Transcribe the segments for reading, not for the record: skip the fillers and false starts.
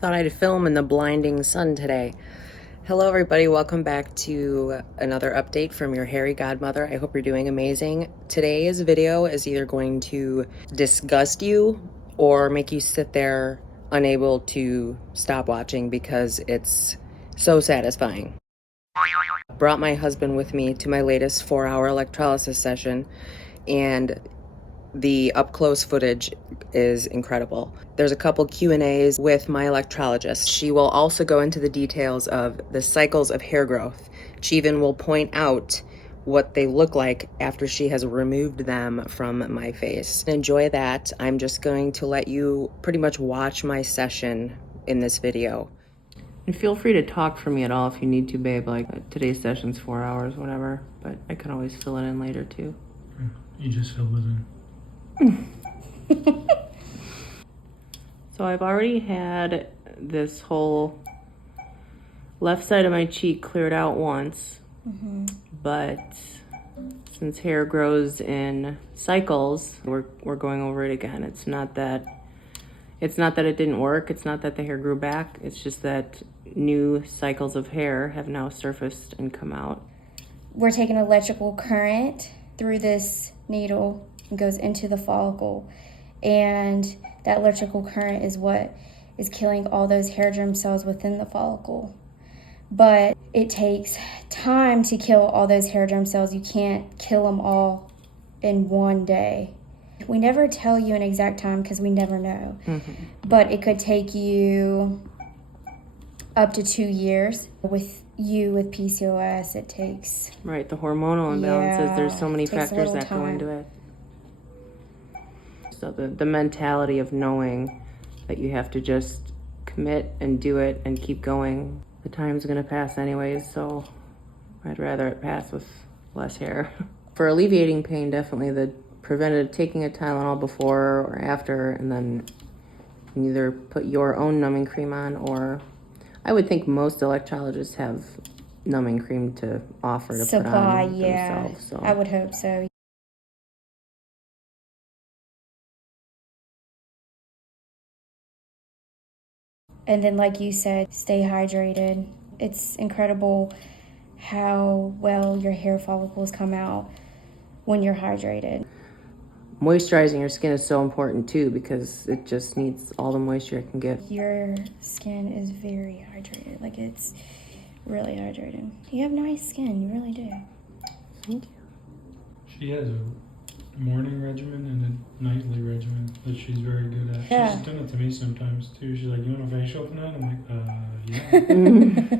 Thought I'd film in the blinding sun today. Hello everybody, welcome back to another update from your hairy godmother. I hope you're doing amazing. Today's video is either going to disgust you or make you sit there unable to stop watching because it's so satisfying. Brought my husband with me to my latest 4-hour electrolysis session, and the up-close footage is incredible. There's a couple Q&As with my electrologist. She will also go into the details of the cycles of hair growth. She even will point out what they look like after she has removed them from my face. Enjoy that. I'm just going to let you pretty much watch my session in this video. And feel free to talk for me at all if you need to, babe. Like today's session's 4 hours, whatever. But I can always fill it in later too. You just filled it in. So I've already had this whole left side of my cheek cleared out once, but since hair grows in cycles, we're going over it again. It's not that it didn't work. It's not that the hair grew back. It's just that new cycles of hair have now surfaced and come out. We're taking electrical current through this needle and goes into the follicle, and that electrical current is what is killing all those hair germ cells within the follicle. But it takes time to kill all those hair germ cells. You can't kill them all in one day. We never tell you an exact time because we never know. But it could take you up to 2 years. With PCOS, it takes... Right, the hormonal imbalances, there's so many factors that go into it. So the mentality of knowing that you have to just commit and do it and keep going. The time's gonna pass anyways, so I'd rather it pass with less hair. For alleviating pain, definitely the preventative, taking a Tylenol before or after, and then you can either put your own numbing cream on, or I would think most electrologists have numbing cream to offer to put on themselves. So. I would hope so. And then, like you said, stay hydrated. It's incredible how well your hair follicles come out when you're hydrated. Moisturizing your skin is so important too, because it just needs all the moisture it can get. Your skin is very hydrated. Like, it's really hydrated. You have nice skin, you really do. Thank you. She has a morning regimen and a nightly regimen that she's very good at. Yeah. She's done it to me sometimes too. She's like, you want a facial tonight? I'm like, yeah.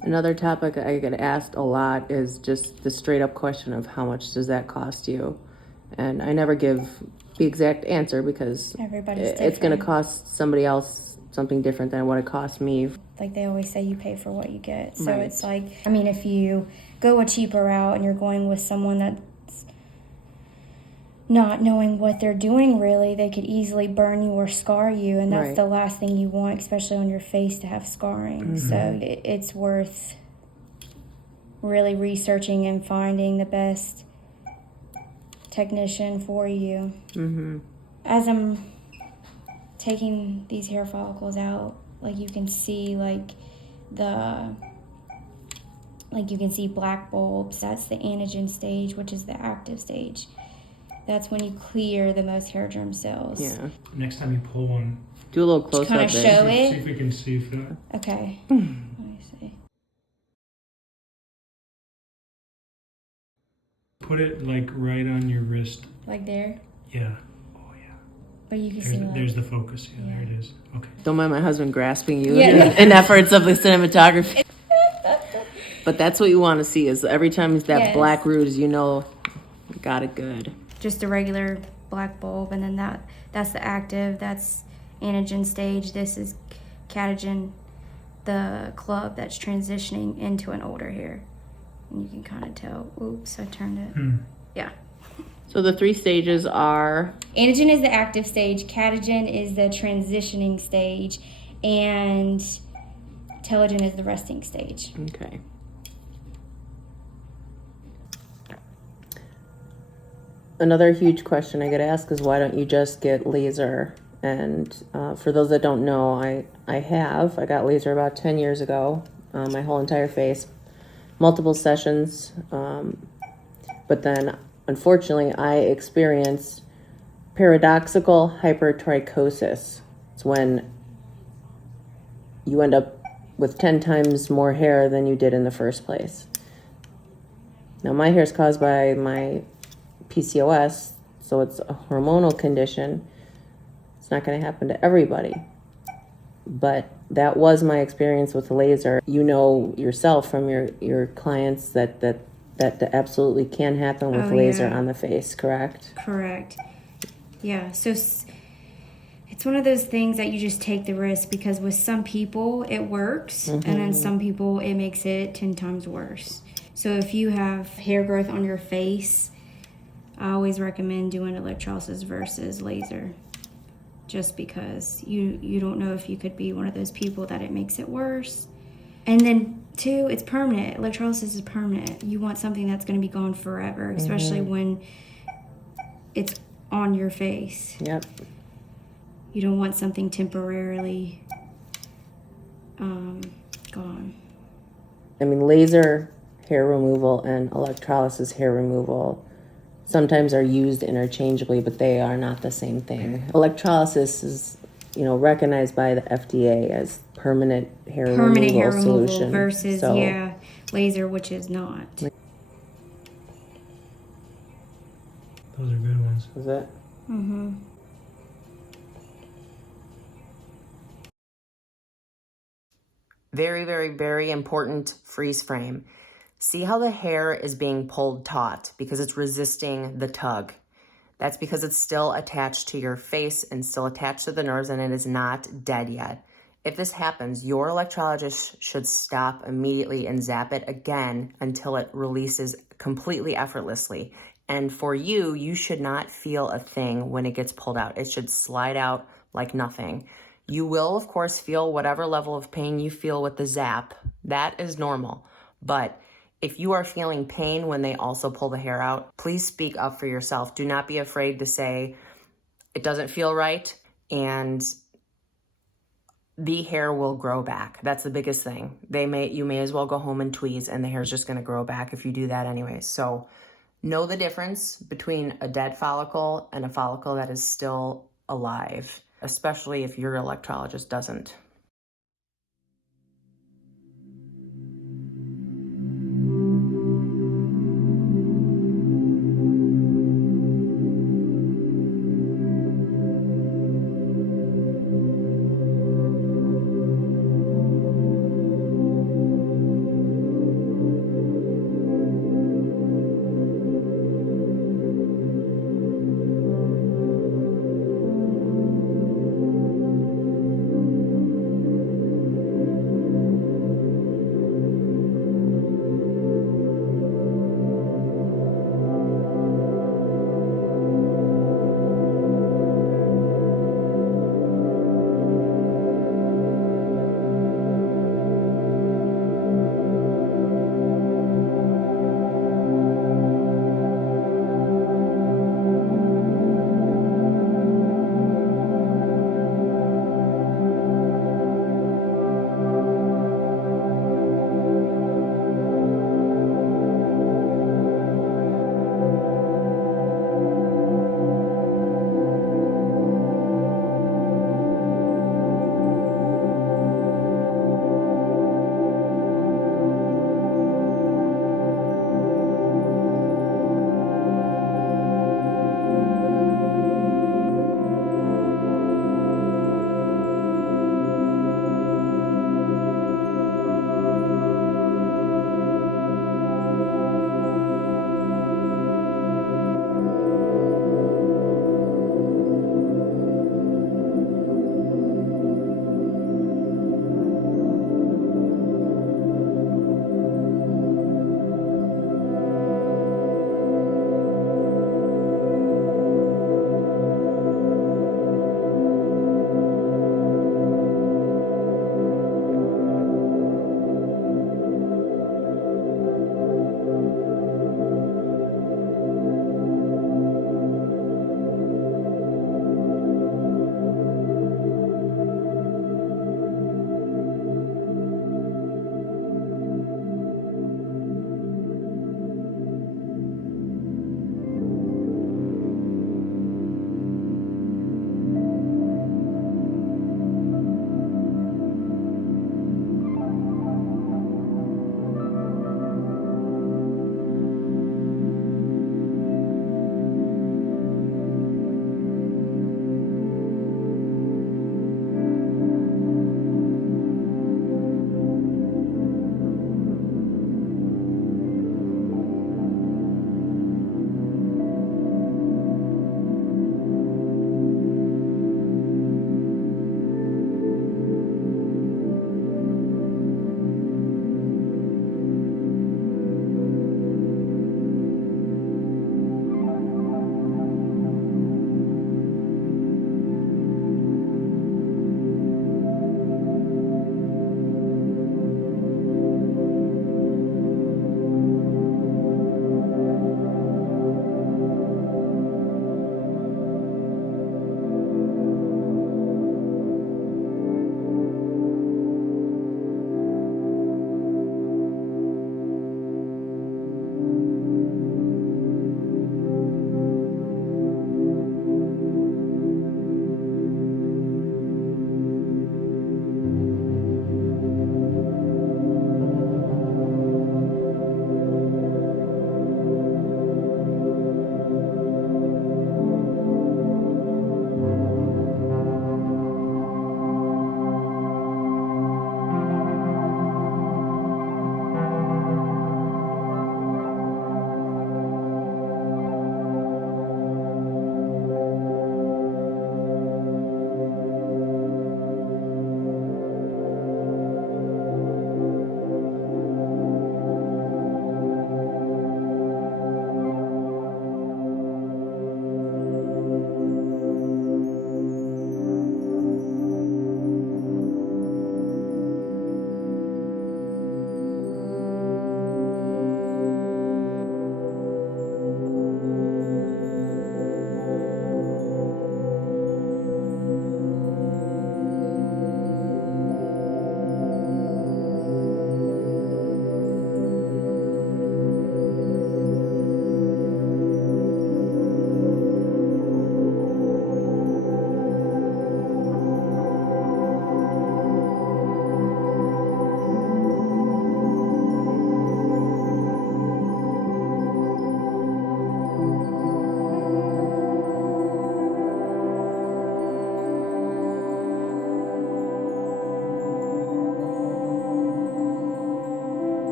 Another topic I get asked a lot is just the straight up question of how much does that cost you? And I never give the exact answer because it's going to cost somebody else something different than what it cost me. Like they always say, you pay for what you get. So It's like, I mean, if you go a cheaper route and you're going with someone that's not knowing what they're doing really, they could easily burn you or scar you, and that's the last thing you want, especially on your face, to have scarring. So it's worth really researching and finding the best technician for you. As I'm taking these hair follicles out, like you can see you can see black bulbs. That's the anagen stage, which is the active stage. That's when you clear the most hair germ cells. Yeah. Next time you pull one, do a little close up. Kind of show it. See if we can see if it. Okay. Let me see. Put it like right on your wrist. Like there? Yeah. Oh yeah. But you can see there's the focus. Yeah, there it is. Okay. Don't mind my husband grasping you in efforts of the cinematography. But that's what you want to see, is every time it's that black rouge, you know you got it good. Just a regular black bulb, and then that's the active, that's anagen stage. This is catagen, the club that's transitioning into an older hair. And you can kind of tell, oops, I turned it. Yeah. So the 3 stages are? Anagen is the active stage, catagen is the transitioning stage, and telogen is the resting stage. Okay. Another huge question I get asked is, why don't you just get laser And for those that don't know, I got laser about 10 years ago, my whole entire face, multiple sessions. But then, unfortunately, I experienced paradoxical hypertrichosis. It's when you end up with 10 times more hair than you did in the first place. Now, my hair is caused by my PCOS, so it's a hormonal condition. It's not going to happen to everybody. But that was my experience with laser. You know yourself from your clients that absolutely can happen with laser on the face, correct? Correct. Yeah, so it's one of those things that you just take the risk, because with some people it works, and then some people it makes it 10 times worse. So if you have hair growth on your face, I always recommend doing electrolysis versus laser, just because you don't know if you could be one of those people that it makes it worse. And then two, it's permanent. Electrolysis is permanent. You want something that's going to be gone forever, especially when it's on your face. Yep. You don't want something temporarily gone. I mean, laser hair removal and electrolysis hair removal sometimes are used interchangeably, but they are not the same thing. Electrolysis is, recognized by the FDA as permanent hair removal solution. Versus laser, which is not. Those are good ones. Is it? Very, very, very important freeze frame. See how the hair is being pulled taut because it's resisting the tug. That's because it's still attached to your face and still attached to the nerves, and it is not dead yet. If this happens, your electrologist should stop immediately and zap it again until it releases completely effortlessly. And for you, you should not feel a thing when it gets pulled out. It should slide out like nothing. You will, of course, feel whatever level of pain you feel with the zap. That is normal. But if you are feeling pain when they also pull the hair out, please speak up for yourself. Do not be afraid to say, it doesn't feel right, and the hair will grow back. That's the biggest thing. You may as well go home and tweeze, and the hair is just going to grow back if you do that anyway. So know the difference between a dead follicle and a follicle that is still alive, especially if your electrologist doesn't.